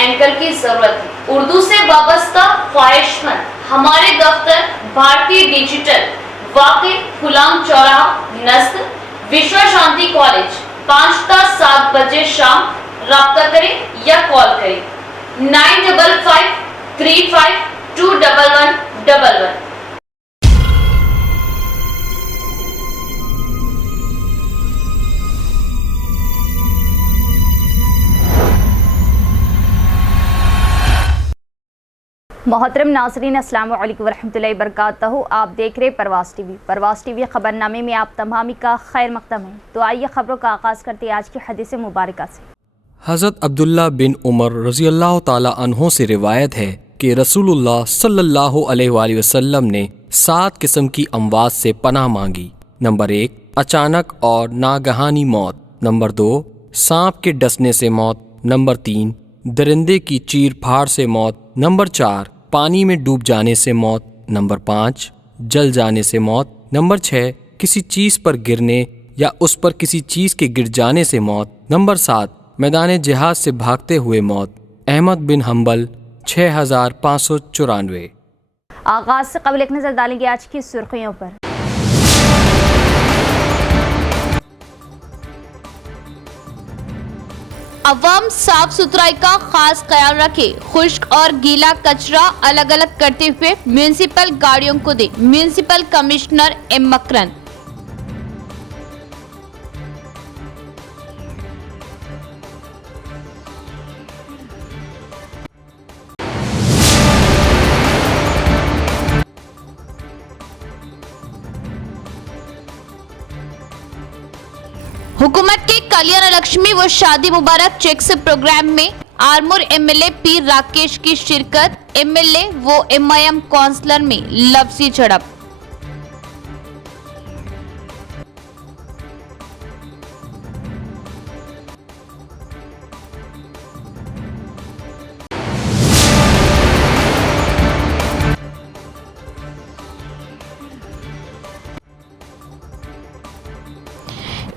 Anchor کی ضرورت ہے۔ اردو سے وابستہ خواہش مند ہمارے دفتر بھارتی ڈیجیٹل واقع غلام چوراہا نزد وشوا شانتی کالج 5 تا 7 بجے شام رابطہ کریں یا کال کریں 9553521111۔ محترم ناظرین، السلام علیکم ورحمۃ اللہ وبرکاتہ۔ آپ دیکھ رہے پرواز ٹی وی۔ پرواز ٹی وی خبر نامے میں آپ تمامی کا خیر مقدم ہے۔ تو آئیے خبروں کا آغاز کرتے ہیں آج کی حدیث مبارکہ سے۔ حضرت عبداللہ بن عمر رضی اللہ تعالی عنہ سے روایت ہے کہ رسول اللہ صلی اللہ علیہ وآلہ وسلم نے 7 قسم کی اموات سے پناہ مانگی۔ نمبر 1، اچانک اور ناگہانی موت۔ نمبر 2، سانپ کے ڈسنے سے موت۔ نمبر 3، درندے کی چیر پھاڑ سے موت۔ نمبر 4، پانی میں ڈوب جانے سے موت۔ نمبر 5، جل جانے سے موت۔ نمبر 6، کسی چیز پر گرنے یا اس پر کسی چیز کے گر جانے سے موت۔ نمبر 7، میدان جہاد سے بھاگتے ہوئے موت۔ احمد بن حنبل 6594۔ آغاز سے قبل ایک نظر ڈالیں گے آج کی سرخیوں پر۔ عوام صاف ستھرائی کا خاص خیال رکھے، خشک اور گیلا کچرا الگ الگ کرتے ہوئے میونسپل گاڑیوں کو دے۔ Municipal commissioner M Makran. حکومت کے کلیان لکشمی و شادی مبارک چیکس پروگرام میں آرمور ایم ایل اے پی راکیش کی شرکت۔ ایم ایل اے و ایم آئی ایم کونسلر میں لفظی جھڑپ۔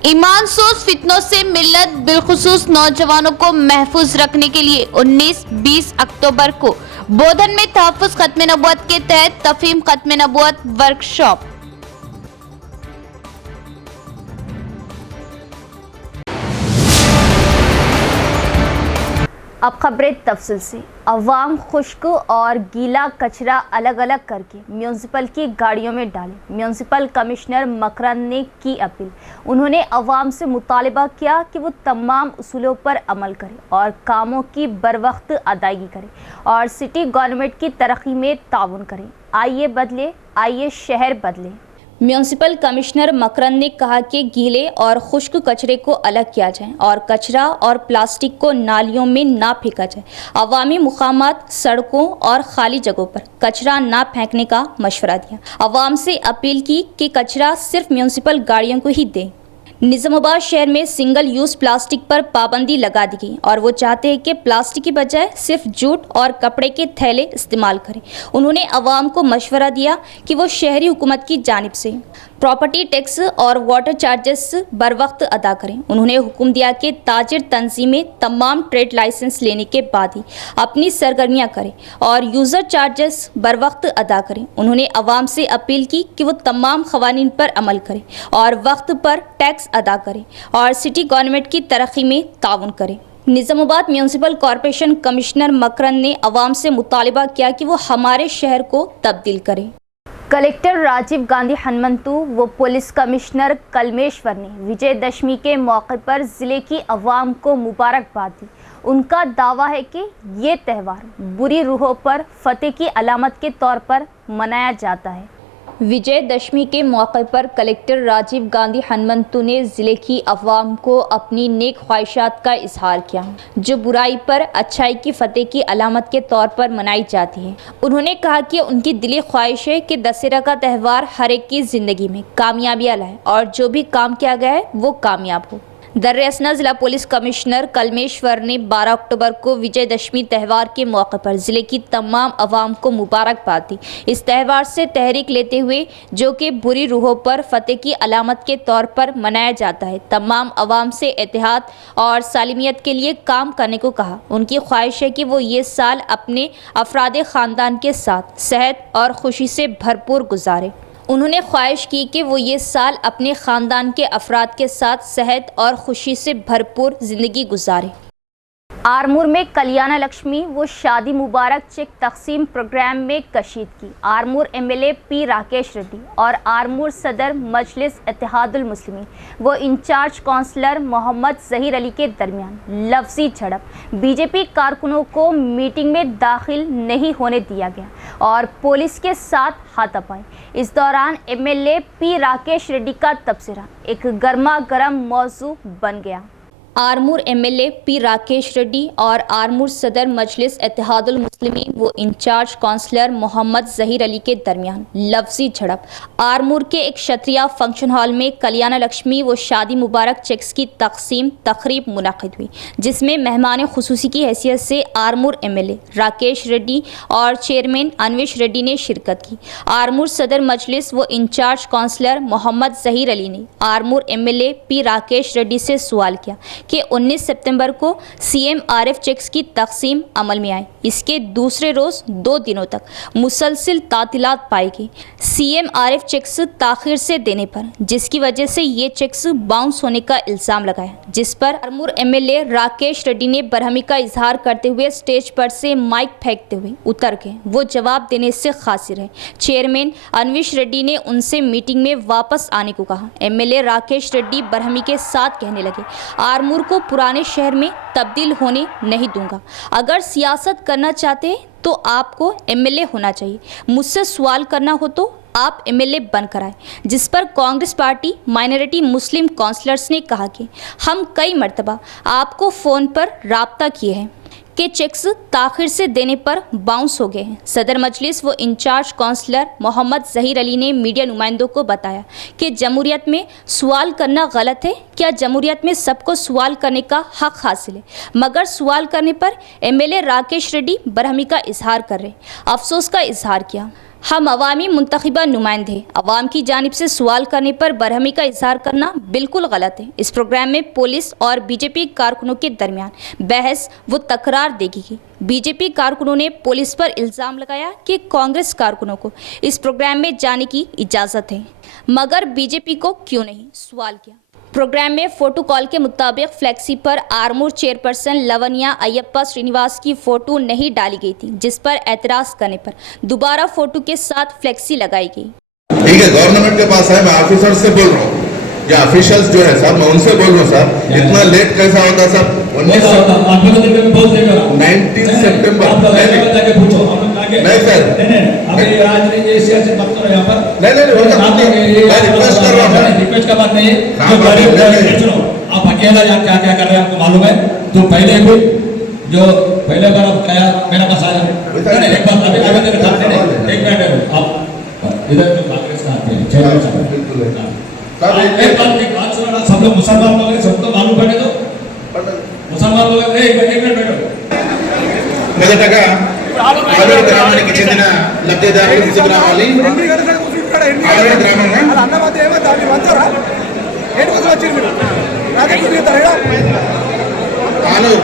ایمان سوز فتنوں سے ملت بالخصوص نوجوانوں کو محفوظ رکھنے کے لیے 19-20 اکتوبر کو بودھن میں تحفظ ختم نبوت کے تحت تفہیم ختم نبوت ورکشاپ۔ اب خبریں تفصیل سے۔ عوام خشک اور گیلا کچرا الگ الگ کر کے میونسپل کی گاڑیوں میں ڈالیں۔ میونسپل کمشنر مکرن نے کی اپیل۔ انہوں نے عوام سے مطالبہ کیا کہ وہ تمام اصولوں پر عمل کریں اور کاموں کی بروقت ادائیگی کریں اور سٹی گورنمنٹ کی ترقی میں تعاون کریں۔ آئیے بدلے، آئیے شہر بدلے۔ میونسپل کمشنر مکرن نے کہا کہ گیلے اور خشک کچرے کو الگ کیا جائے اور کچرا اور پلاسٹک کو نالیوں میں نہ پھینکا جائے۔ عوامی مقامات، سڑکوں اور خالی جگہوں پر کچرا نہ پھینکنے کا مشورہ دیا۔ عوام سے اپیل کی کہ کچرا صرف میونسپل گاڑیوں کو ہی دیں۔ نظام آباد شہر میں سنگل یوز پلاسٹک پر پابندی لگا دی گئی اور وہ چاہتے ہیں کہ پلاسٹک کی بجائے صرف جوٹ اور کپڑے کے تھیلے استعمال کریں۔ انہوں نے عوام کو مشورہ دیا کہ وہ شہری حکومت کی جانب سے پراپرٹی ٹیکس اور واٹر چارجز بروقت ادا کریں۔ انہوں نے حکم دیا کہ تاجر تنظیمیں تمام ٹریڈ لائسنس لینے کے بعد ہی اپنی سرگرمیاں کریں اور یوزر چارجز بروقت ادا کریں۔ انہوں نے عوام سے اپیل کی کہ وہ تمام قوانین پر عمل کریں اور وقت پر ٹیکس ادا کریں اور سٹی گورنمنٹ کی ترقی میں تعاون کریں۔ نظام آباد میونسپل کارپوریشن کمشنر مکرن نے عوام سے مطالبہ کیا کہ وہ ہمارے شہر کو تبدیل کریں۔ کلکٹر راجیو گاندھی ہنمنتو و پولیس کمشنر کلمیشور نے وجے دشمی کے موقع پر ضلع کی عوام کو مبارکباد دی۔ ان کا دعویٰ ہے کہ یہ تہوار بری روحوں پر فتح کی علامت کے طور پر منایا جاتا ہے۔ وجے دشمی کے موقع پر کلکٹر راجیو گاندھی ہنمنتو نے ضلع کی عوام کو اپنی نیک خواہشات کا اظہار کیا جو برائی پر اچھائی کی فتح کی علامت کے طور پر منائی جاتی ہے۔ انہوں نے کہا کہ ان کی دلی خواہش ہے کہ دسہرہ کا تہوار ہر ایک کی زندگی میں کامیابیاں لائے اور جو بھی کام کیا گیا ہے وہ کامیاب ہو۔ दर्रे-असना जिला पुलिस कमिश्नर कलमेश्वर ने 12 अक्टूबर को विजयदशमी त्यौहार के मौके पर जिले की तमाम आवाम को मुबारकबाद दी। इस त्यौहार से तहरीक लेते हुए जो कि बुरी रूहों पर फतेह की अलामत के तौर पर मनाया जाता है, तमाम आवाम से इत्तेहाद और सालिमियत के लिए काम करने को कहा। उनकी ख्वाहिश है कि वो ये साल अपने अफराद ख़ानदान के साथ सेहत और खुशी से भरपूर गुजारे। उन्होंने ख्वाहिश की कि वो ये साल अपने ख़ानदान के अफराद के साथ सेहत और खुशी से भरपूर ज़िंदगी गुजारे। आरमूर में कल्याण लक्ष्मी व शादी मुबारक चेक तकसीम प्रोग्राम में कशीदगी। आरमूर एमएलए पी राकेश रेड्डी और आरमूर सदर मजलिस इत्तेहादुल मुस्लिमीन व इंचार्ज काउंसलर मोहम्मद जहीर अली के दरमियान लफ्जी झड़प। बीजेपी कारकुनों को मीटिंग में दाखिल नहीं होने दिया गया और पुलिस के साथ हाथापाई। इस दौरान एमएलए पी राकेश रेड्डी का तबसरा एक गर्मा गर्म मौजू बन गया। आरमूर एमएलए पी राकेश रेड्डी और आरमूर सदर मजलिस इत्तेहादुल मुस्लिमीन व इंचार्ज काउंसलर मोहम्मद जहीर अली के दरमियान लफ्जी झड़प। आरमूर के एक क्षत्रिया फंक्शन हॉल में कल्याण लक्ष्मी व शादी मुबारक चेक्स की तकसीम तकरीब मुनक़िद हुई, जिसमें मेहमान खुसूसी की हैसियत से आरमूर एमएलए राकेश रेड्डी और चेयरमैन अनविश रेड्डी ने शिरकत की। आरमूर सदर मजलिस व इंचार्ज काउंसलर मोहम्मद जहीर अली ने आरमूर एमएलए पी राकेश रेड्डी से सवाल किया कि 19 सितंबर को CMRF चेक्स की तकसीम अमल में आए। इसके दूसरे रोज़ 2 दिनों तक मुसलसिल तातीलात पाई गई CMRF चेक्स ताख़ीर से देने पर, जिसकी वजह से ये चेक्स बाउंस होने का इल्ज़ाम लगाया, जिस पर आरमूर एमएलए राकेश रेड्डी ने बरहमी का इजहार करते हुए स्टेज पर से माइक फेंकते हुए उतर गए। वो जवाब देने से खासिर है। चेयरमैन अनविश रेड्डी ने उनसे मीटिंग में वापस आने को कहा। एमएलए राकेश रेड्डी बरहमी के साथ कहने लगे, आरमूर को पुराने शहर में तब्दील होने नहीं दूंगा। अगर सियासत करना चाहते हैं तो आपको एमएलए होना चाहिए, मुझसे सवाल करना हो तो आप एमएलए बनकर आए। जिस पर कांग्रेस पार्टी माइनॉरिटी मुस्लिम काउंसलर्स ने कहा कि हम कई मरतबा आपको फ़ोन पर राब्ता किए हैं कि चेक्स ताख़ीर से देने पर बाउंस हो गए हैं। सदर मजलिस व इंचार्ज काउंसलर मोहम्मद जहीर अली ने मीडिया नुमाइंदों को बताया कि जमहूरियत में सवाल करना गलत है। क्या जमहूरियत में सबको सवाल करने का हक़ हासिल है, मगर सवाल करने पर एमएलए राकेश रेड्डी बरहमी का इजहार कर रहे। अफसोस का इजहार किया, हम अवामी मुंतखबा नुमाइंदे हैं। अवाम की जानिब से सवाल करने पर बरहमी का इजहार करना बिल्कुल गलत है। इस प्रोग्राम में पुलिस और बीजेपी कारकुनों के दरमियान बहस व तकरार देखी गई। बीजेपी कारकुनों ने पुलिस पर इल्ज़ाम लगाया कि कांग्रेस कारकुनों को इस प्रोग्राम में जाने की इजाज़त है, मगर बीजेपी को क्यों नहीं, सवाल किया। प्रोग्राम में फोटो कॉल के मुताबिक फ्लेक्सी पर आरमूर चेयरपर्सन लवनिया अयप्पा श्रीनिवास की फ़ोटो नहीं डाली गई थी, जिस पर एतराज़ करने पर दोबारा फ़ोटो के साथ फ्लेक्सी लगाई गई। ठीक है, गवर्नमेंट के पास है, मैं ऑफिसर से बोल रहा हूँ, या ऑफिशियल्स जो है साहब, मैं उनसे बोल रहा हूँ साहब, इतना लेट कैसा होता साहब? 19 सितंबर नहीं सर, नहीं रिक्वेस्ट कर रहा हूँ। रिक्वेस्ट का बात नहीं है, आप अकेला यहाँ क्या क्या कर रहे हैं आपको मालूम है। तो पहले भी जो पहले बार आप क्या मेरा पास आया, एक बात अभी एक मिनट आप इधर कांग्रेस का आते हैं, एक बात सुनो, सब लोग मुसलमान लोग हैं, सबको मालूम पड़े तो मुसलमान लोग एक मिनट बैठो। మొదటగా ఆలూరు గ్రామానికి చెందిన లబ్ధిదారులు ముందుకు రావాలి. ఆలూరు గ్రామంలో ఆలూరు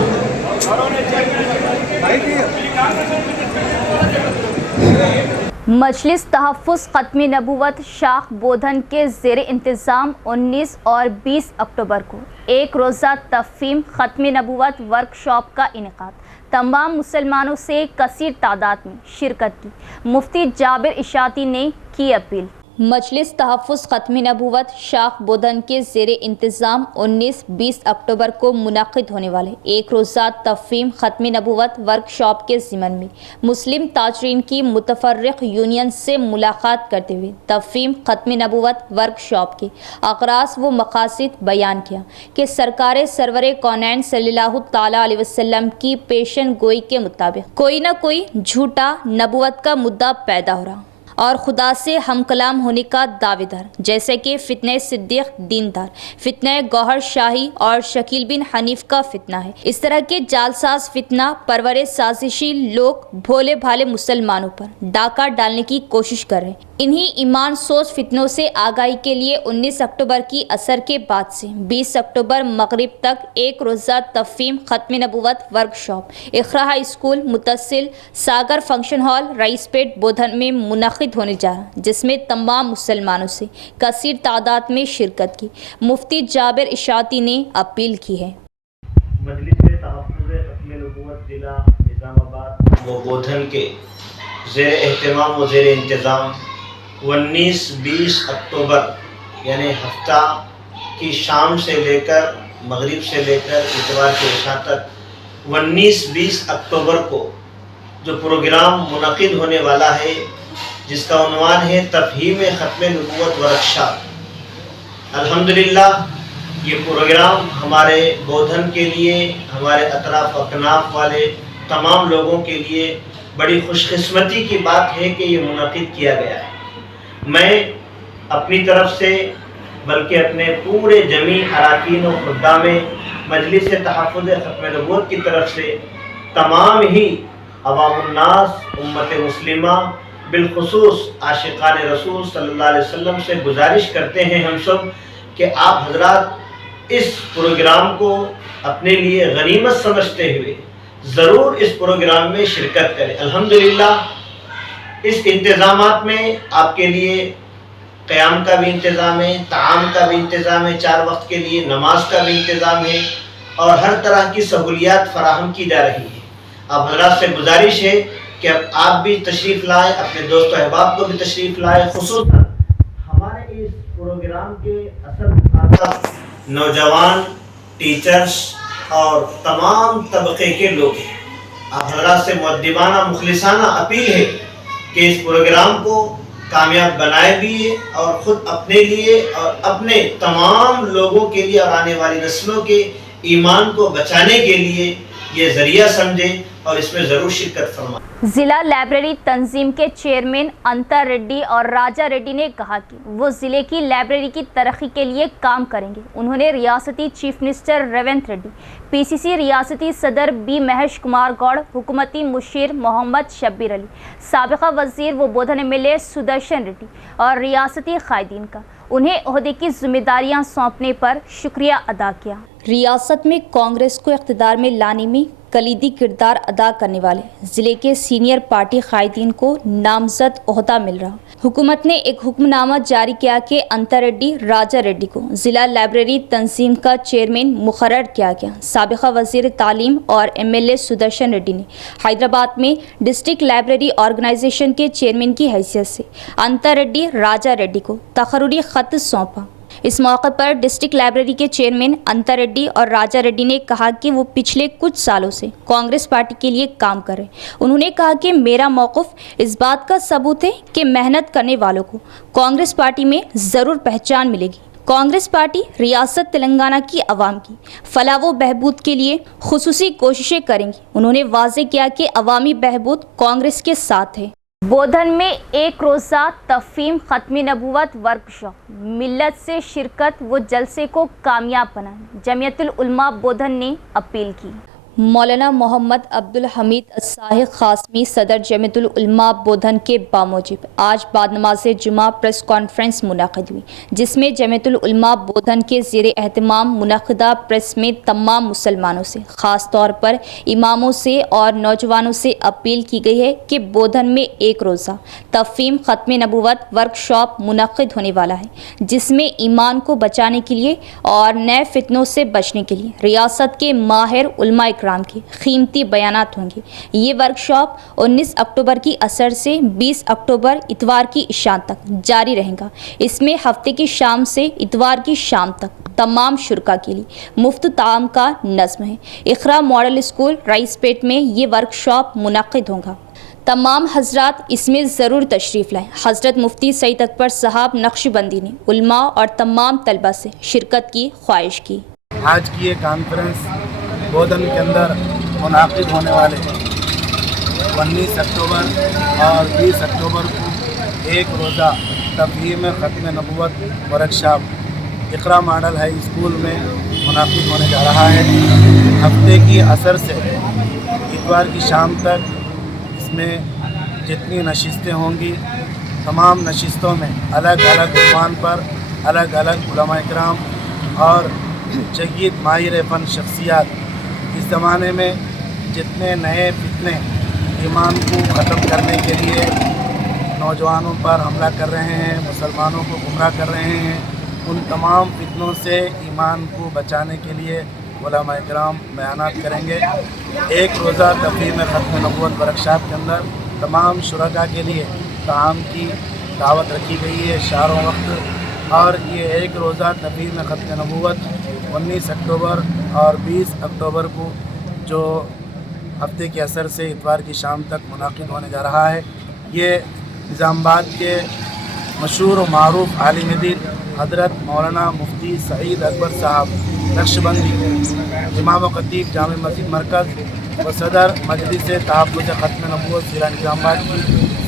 मजलिस तहफ़्फ़ुज़ ख़त्म नबूवत शाख बोधन के ज़ेर इंतज़ाम 19 और 20 अक्टूबर को एक रोज़ा तफ़हीम ख़त्म नबूवत वर्कशॉप का इनेकाद। तमाम मुसलमानों से कसीर तादाद में शिरकत की। मुफ्ती जाबिर इशाती ने की अपील। मजलिस तहफ़्फ़ुज़ ख़त्म नबूवत शाख बोधन के ज़ेर इंतज़ाम 19-20 अक्टूबर को मुनक़िद होने वाले एक रोज़ा तफ़हीम ख़त्म नबूवत वर्कशॉप के ज़िमन में मुस्लिम ताजरीन की मुतफ़र्रिक़ यूनियन से मुलाक़ात करते हुए तफ़हीम ख़त्म नबूवत वर्कशॉप के अक़राज़ व मक़ासिद बयान किया कि सरकार सरवर कौनैन सल्लल्लाहु ताला अलैहि वसल्लम की पेशन गोई के मुताबिक कोई ना कोई झूठा नबूवत का मुद्दा पैदा हो रहा اور خدا سے ہم کلام ہونے کا دعویدار، جیسے کہ فتنہ صدیق دیندار، فتنہ گوہر شاہی اور شکیل بن حنیف کا فتنہ ہے۔ اس طرح کے جالساز فتنہ پرور سازشی لوگ بھولے بھالے مسلمانوں پر ڈاکہ ڈالنے کی کوشش کر رہے ہیں۔ انہی ایمان سوز فتنوں سے آگاہی کے لیے 19 اکتوبر کی عصر کے بعد سے 20 اکتوبر مغرب تک ایک روزہ تفہیم ختم نبوت ورکشاپ اقرا ہائی اسکول متصل ساگر فنکشن ہال رئیس پیٹ بودھن میں منعقد ہونے جا رہا ہے، جس میں تمام مسلمانوں سے کثیر تعداد میں شرکت کی۔ مفتی جابر اشاعتی نے اپیل کی ہے۔ مجلس تحفظ ختم نبوت ضلع نظام آباد و بودھن کے زیر اہتمام و زیر انتظام 19-20 اکتوبر یعنی ہفتہ کی شام سے لے کر مغرب سے لے کر اتوار کے عشاء تک 19-20 اکتوبر کو جو پروگرام منعقد ہونے والا ہے، جس کا عنوان ہے تفہیم ختم نبوت ورکشاپ۔ الحمدللہ یہ پروگرام ہمارے بودھن کے لیے، ہمارے اطراف اکناف والے تمام لوگوں کے لیے بڑی خوش قسمتی کی بات ہے کہ یہ منعقد کیا گیا ہے۔ میں اپنی طرف سے بلکہ اپنے پورے جمیع اراکین و خدام مجلس تحفظ ختم نبوت کی طرف سے تمام ہی عوام الناس امت مسلمہ بالخصوص عاشقان رسول صلی اللہ علیہ وسلم سے گزارش کرتے ہیں ہم سب کہ آپ حضرات اس پروگرام کو اپنے لیے غنیمت سمجھتے ہوئے ضرور اس پروگرام میں شرکت کریں۔ الحمدللہ اس انتظامات میں آپ کے لیے قیام کا بھی انتظام ہے، طعام کا بھی انتظام ہے، 4 وقت کے لیے نماز کا بھی انتظام ہے اور ہر طرح کی سہولیات فراہم کی جا رہی ہے۔ آپ حضرات سے گزارش ہے کہ اب آپ بھی تشریف لائیں، اپنے دوست و احباب کو بھی تشریف لائیں۔ خصوصاً ہمارے اس پروگرام کے اصل مخاطب نوجوان، ٹیچرز اور تمام طبقے کے لوگ ہیں۔ آپ حضرات سے مؤدبانہ مخلصانہ اپیل ہے کہ اس پروگرام کو کامیاب بنائے بھی اور خود اپنے لیے اور اپنے تمام لوگوں کے لیے اور آنے والی نسلوں کے ایمان کو بچانے کے لیے یہ ذریعہ سمجھیں اور اس میں ضرور شرکت فرمائیں۔ ضلع لائبریری تنظیم کے چیئرمین انتا ریڈی اور راجا ریڈی نے کہا کہ وہ ضلع کی لائبریری کی ترقی کے لیے کام کریں گے۔ انہوں نے ریاستی چیف منسٹر ریونت ریڈی، پی سی سی ریاستی صدر بی مہیش کمار گوڑ، حکومتی مشیر محمد شبیر علی، سابقہ وزیر و Bodhan M L A Sudarshan Reddy اور ریاستی قائدین کا انہیں عہدے کی ذمہ داریاں سونپنے پر شکریہ ادا کیا۔ ریاست میں کانگریس کو اقتدار میں لانے میں کلیدی کردار ادا کرنے والے ضلع کے سینئر پارٹی قائدین کو نامزد عہدہ مل رہا۔ حکومت نے ایک حکم نامہ جاری کیا کہ انتا ریڈی راجا ریڈی کو ضلع لائبریری تنظیم کا چیئرمین مقرر کیا گیا۔ سابقہ وزیر تعلیم اور M L A Sudarshan Reddy نے حیدرآباد میں ڈسٹرکٹ لائبریری آرگنائزیشن کے چیئرمین کی حیثیت سے انتا ریڈی راجا ریڈی کو تقرری خط سونپا۔ اس موقع پر ڈسٹرکٹ لائبریری کے چیئرمین انتا ریڈی اور راجا ریڈی نے کہا کہ وہ پچھلے کچھ سالوں سے کانگریس پارٹی کے لیے کام کر رہے ہیں۔ انہوں نے کہا کہ میرا موقف اس بات کا ثبوت ہے کہ محنت کرنے والوں کو کانگریس پارٹی میں ضرور پہچان ملے گی۔ کانگریس پارٹی ریاست تلنگانہ کی عوام کی فلاح و بہبود کے لیے خصوصی کوششیں کریں گی۔ انہوں نے واضح کیا کہ عوامی بہبود کانگریس کے ساتھ ہے۔ بودھن میں ایک روزہ تفہیم ختم نبوت ورکشاپ ملت سے شرکت و جلسے کو کامیاب بنانے جمعیت العلماء بودھن نے اپیل کی۔ مولانا محمد عبدالحمید الصاحق قاسمی صدر جمعیت العلماء بودھن کے باموجب آج بعد نماز جمعہ پریس کانفرنس منعقد ہوئی، جس میں جمعیت العلماء بودھن کے زیر اہتمام منعقدہ پریس میں تمام مسلمانوں سے خاص طور پر اماموں سے اور نوجوانوں سے اپیل کی گئی ہے کہ بودھن میں ایک روزہ تفہیم ختم نبوت ورکشاپ منعقد ہونے والا ہے، جس میں ایمان کو بچانے کے لیے اور نئے فتنوں سے بچنے کے لیے ریاست کے ماہر علماء اکرام کے قیمتی بیانات ہوں گے۔ یہ ورکشاپ 19 اکتوبر کی عصر سے 20 اکتوبر اتوار کی عشاء تک جاری رہے گا۔ اس میں ہفتے کی شام سے اتوار کی شام تک تمام شرکا کے لیے مفت طعام کا نظم ہے۔ اقرا ماڈل اسکول رئیس پیٹ میں یہ ورکشاپ منعقد ہوگا۔ تمام حضرات اس میں ضرور تشریف لائیں۔ حضرت مفتی سعید اکبر صاحب نقشبندی نے علماء اور تمام طلبہ سے شرکت کی خواہش کی۔ آج کی یہ کانفرنس بودھن کے اندر منعقد ہونے والے 19 اکتوبر اور 20 اکتوبر کو एक रोज़ा तफहीम ख़त्म नबूवत वर्कशॉप इकरा मॉडल हाई स्कूल में मुनाकिद होने जा रहा है। हफ्ते की असर से इतवार की शाम तक इसमें जितनी नशिस्तें होंगी तमाम नशिस्तों में अलग अलग उन्वान पर अलग अलग उलमा इकराम और जय्यद माहिर फ़न शख्सियात इस ज़माने में जितने नए फितने ईमान को ख़त्म करने के लिए नौजवानों पर हमला कर रहे हैं, मुसलमानों को गुमराह कर रहे हैं, उन तमाम फितनों से ईमान को बचाने के लिए उलमा इकराम बयानात करेंगे। एक रोज़ा तफहीम ख़त्म नबूवत वर्कशॉप के अंदर तमाम शुरका के लिए ताम की दावत रखी गई है शारों वक्त, और ये एक रोज़ा तफहीम ख़त्म नबूवत 19 अक्टूबर और 20 अक्टूबर को जो हफ्ते के असर से इतवार की शाम तक मुनाकिद होने जा रहा है। ये निज़ामाबाद के मशहूर व मारूफ आलिम दीन हज़रत मौलाना मुफ्ती सईद अकबर साहब नक्शबंदी इमाम व खतीब जामे मस्जिद मरकज़ व सदर मजलिस तहफ़्फ़ुज़ ख़त्म नबूवत ज़िला निज़ामाबाद की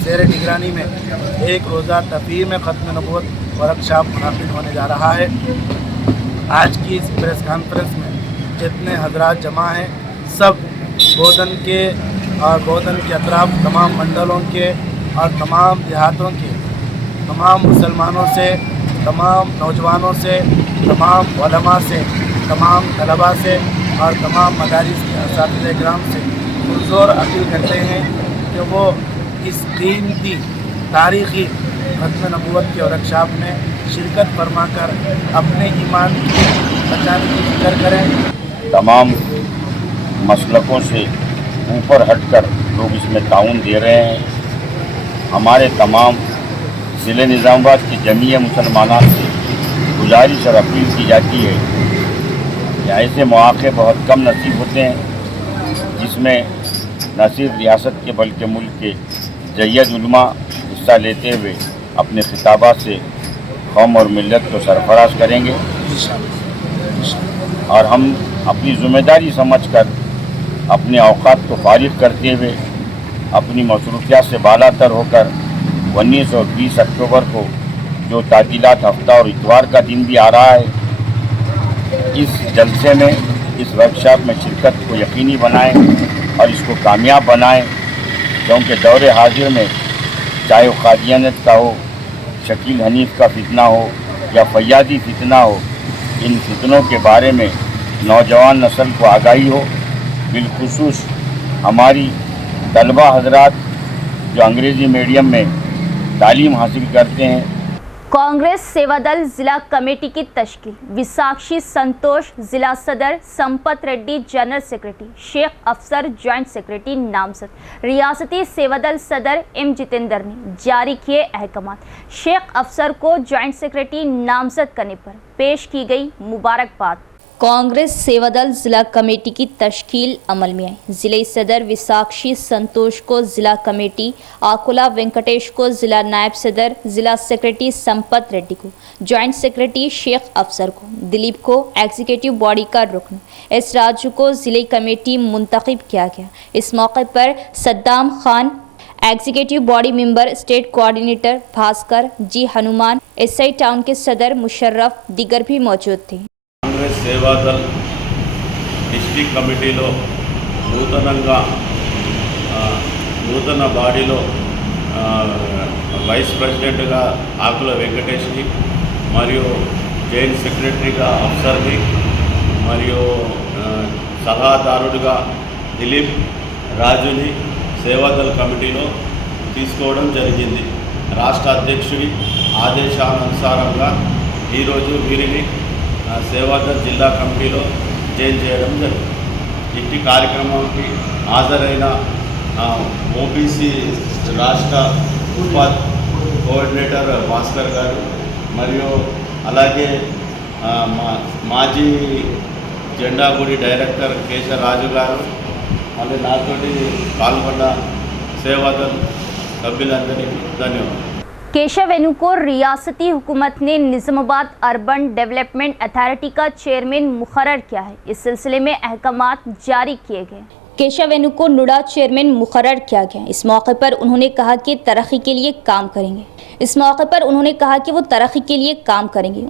ज़ेर निगरानी में एक रोज़ा तफहीम ख़त्म नबूवत वर्कशॉप मुनाकिद होने जा रहा है। आज की इस प्रेस कॉन्फ्रेंस में जितने हजरात जमा हैं सब बोधन के और बोधन के अतराफ तमाम मंडलों के और तमाम देहातों के तमाम मुसलमानों से, तमाम नौजवानों से, तमाम उलमा से, तमाम तलबा से और तमाम मदारिस के असातिज़े किराम से पुरज़ोर अपील करते हैं कि वो इस कीमती तारीख़ी ख़त्म नबूवत के वर्कशॉप में शिरकत फरमाकर अपने ईमान को बचाने की फिक्र करें। तमाम मसलकों से ऊपर हटकर लोग इसमें ताउन दे रहे हैं। हमारे तमाम ज़िले निज़ामाबाद की जमीय मुसलमानान से गुजारिश और अपील की जाती है कि ऐसे मौक़े बहुत कम नसीब होते हैं जिसमें न सिर्फ रियासत के बल्कि मुल्क के जय्यद उलमा हिस्सा लेते हुए अपने खिताबात से कौम और मिल्लत को सरफराज करेंगे, और हम अपनी ज़िम्मेदारी समझकर अपने औकात को फारिग करते हुए अपनी मसरूफियात से बालातर होकर 19 और 20 अक्टूबर को जो तातीलात हफ्ता और इतवार का दिन भी आ रहा है, इस जलसे में, इस वर्कशॉप में शिरकत को यकीनी बनाएं और इसको कामयाब बनाएं, क्योंकि दौरे हाजिर में चाहे वो कादियानियत का हो, शकील हनीफ का फितना हो या फैयादी फितना हो, इन फितनों के बारे में नौजवान नस्ल को आगाही हो। बिलखुसूस हमारी तलबा हजरात जो अंग्रेज़ी मीडियम में तालीम हासिल करते हैं। कांग्रेस सेवादल जिला कमेटी की तश्कील, विसाक्षी संतोष जिला सदर, संपत रेड्डी जनरल सेक्रेटरी, शेख अफसर जॉइंट सेक्रेटरी नामजद। रियासती सेवादल सदर एम जितेंद्र ने जारी किए अहकाम। शेख अफसर को जॉइंट सेक्रेटरी नामजद करने पर पेश की गई मुबारकबाद। कांग्रेस सेवादल जिला कमेटी की तश्कील अमल में आई। जिले सदर विसाक्षी संतोष को जिला कमेटी, आकुला वेंकटेश को जिला नायब सदर, जिला सेक्रेटरी संपत रेड्डी को, जॉइंट सेक्रेटरी शेख अफसर को, दिलीप को एग्जीक्यूटिव बॉडी का रुकन, एस राजू को जिले कमेटी मुंतखब किया गया। इस मौके पर Saddam Khan, executive body member, state coordinator Bhaskar ji Hanuman, SI town के सदर मुशर्रफ दीगर भी मौजूद थे। కాంగ్రెస్ సేవాదల్ డిస్ట్రిక్ట్ కమిటీలో నూతన బాడీలో వైస్ ప్రెసిడెంట్గా ఆకుల వెంకటేష్ని, మరియు జాయింట్ సెక్రటరీగా అఫ్సర్ని, మరియు సలహాదారుడిగా దిలీప్ రాజుని సేవాదల్ కమిటీలో తీసుకోవడం జరిగింది. రాష్ట్ర అధ్యక్షుడి ఆదేశానుసారంగా ఈరోజు వీరిని సేవాదల్ జిల్లా కమిటీలో జాయిన్ చేయడం జరిగింది. ఇట్టి కార్యక్రమానికి హాజరైన ఓబీసీ రాష్ట్ర కోఆర్డినేటర్ భాస్కర్ గారు, మరియు అలాగే మాజీ జెండా గుడి డైరెక్టర్ కేశరాజు గారు, మళ్ళీ నాతోటి పాల్గొన్న సేవాదల్ సభ్యులందరికీ ధన్యవాదాలు। केशव वेणु को रियासती हुकूमत ने निज़ामाबाद अर्बन डेवलपमेंट अथॉरिटी का चेयरमैन मुकर्रर किया है। इस सिलसिले में अहकामात जारी किए गए। केशव वेणु को नुडा चेयरमैन मुकर्रर किया गया। इस मौके पर उन्होंने कहा कि तरक्की के लिए काम करेंगे।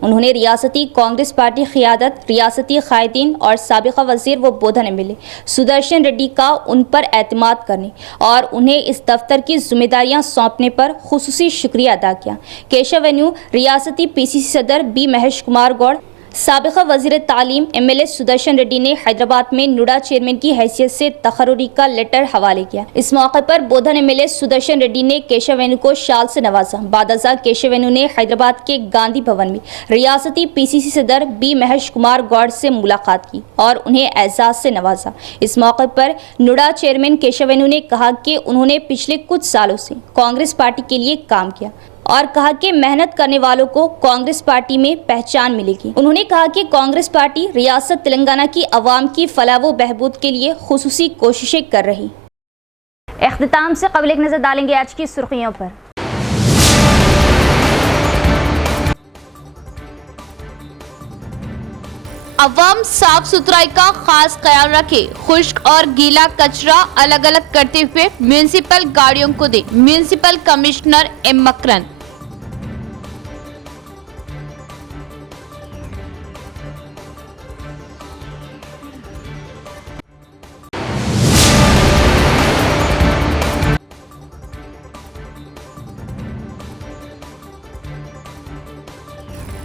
उन्होंने रियासती कांग्रेस पार्टी क़ियादत, रियासती कायदीन और साबिक़ा वज़ीर व बोधन एमएलए सुदर्शन रेड्डी का उन पर एतमाद करने और उन्हें इस दफ्तर की जिम्मेदारियां सौंपने पर खुसूसी शुक्रिया अदा किया। केशव वेणु रियासती पीसीसी सदर बी महेश कुमार गौड़, साबिक़ा वज़ीर तालीम एमएलए सुदर्शन रेड्डी ने हैदराबाद में नुडा चेयरमैन की हैसियत से तकर्रुरी का लेटर हवाले किया। इस मौके पर बोधन एमएलए सुदर्शन रेड्डी ने केशव वेणु को शाल से नवाजा। बादशाह केशव वेणु ने हैदराबाद के गांधी भवन में रियासती पीसीसी सदर बी महेश कुमार गौड़ से मुलाकात की और उन्हें एजाज से नवाजा। इस मौके पर नुडा चेयरमैन केशव वेणु ने कहा कि उन्होंने पिछले कुछ सालों से कांग्रेस पार्टी के लिए काम किया और कहा कि मेहनत करने वालों को कांग्रेस पार्टी में पहचान मिलेगी। उन्होंने कहा कि कांग्रेस पार्टी रियासत तेलंगाना की अवाम की फलाह व बहबूद के लिए खुसूसी कोशिशें कर रही। इख्तिताम से कबल एक नज़र डालेंगे आज की सुर्खियों पर। अवाम साफ सुथराई का खास ख्याल रखे, खुश्क और गीला कचरा अलग अलग करते हुए म्यूनिसिपल गाड़ियों को दे। Municipal commissioner M Makran.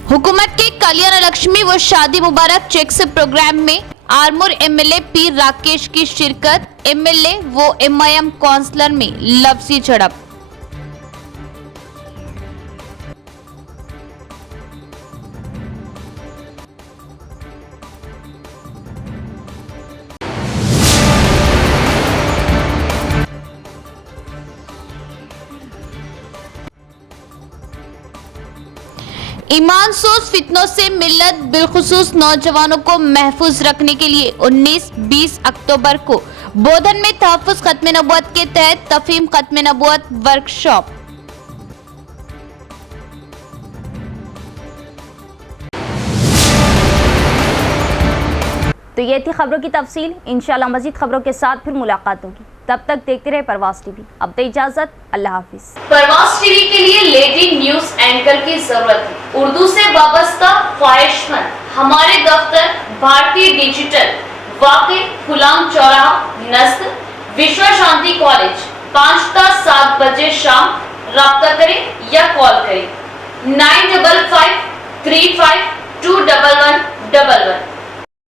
हुकूमत के कल्याण लक्ष्मी व शादी मुबारक चेक से प्रोग्राम में आरमूर एमएलए पी राकेश की शिरकत। एमएलए व एमआईएम काउंसलर में लफ्जी झड़प। ईमान सोज फितनों से मिल्लत बिलखुसूस नौजवानों को महफूज रखने के लिए 19-20 अक्टूबर को बोधन में तहफ़्फ़ुज़ ख़त्म नबूवत के तहत तफ़हीम ख़त्म नबूवत वर्कशॉप। तो ये थी खबरों की तफसील। इंशाल्लाह मज़ीद खबरों के साथ फिर मुलाकात होगी। तब तक देखते रहे परवाज़ टीवी। अब दे इजाज़त, अल्लाह हाफिज़। परवाज़ टीवी के लिए लीडिंग न्यूज एंकर की जरूरत है। उर्दू से वाबस्ता ख्वाहिशमंद हमारे दफ्तर भारतीय डिजिटल वाक़े गुलाम चौराहा नज़द विश्व शांति कॉलेज 5 ता 7 बजे शाम। राब्ता करें या कॉल करें 955 35 21111।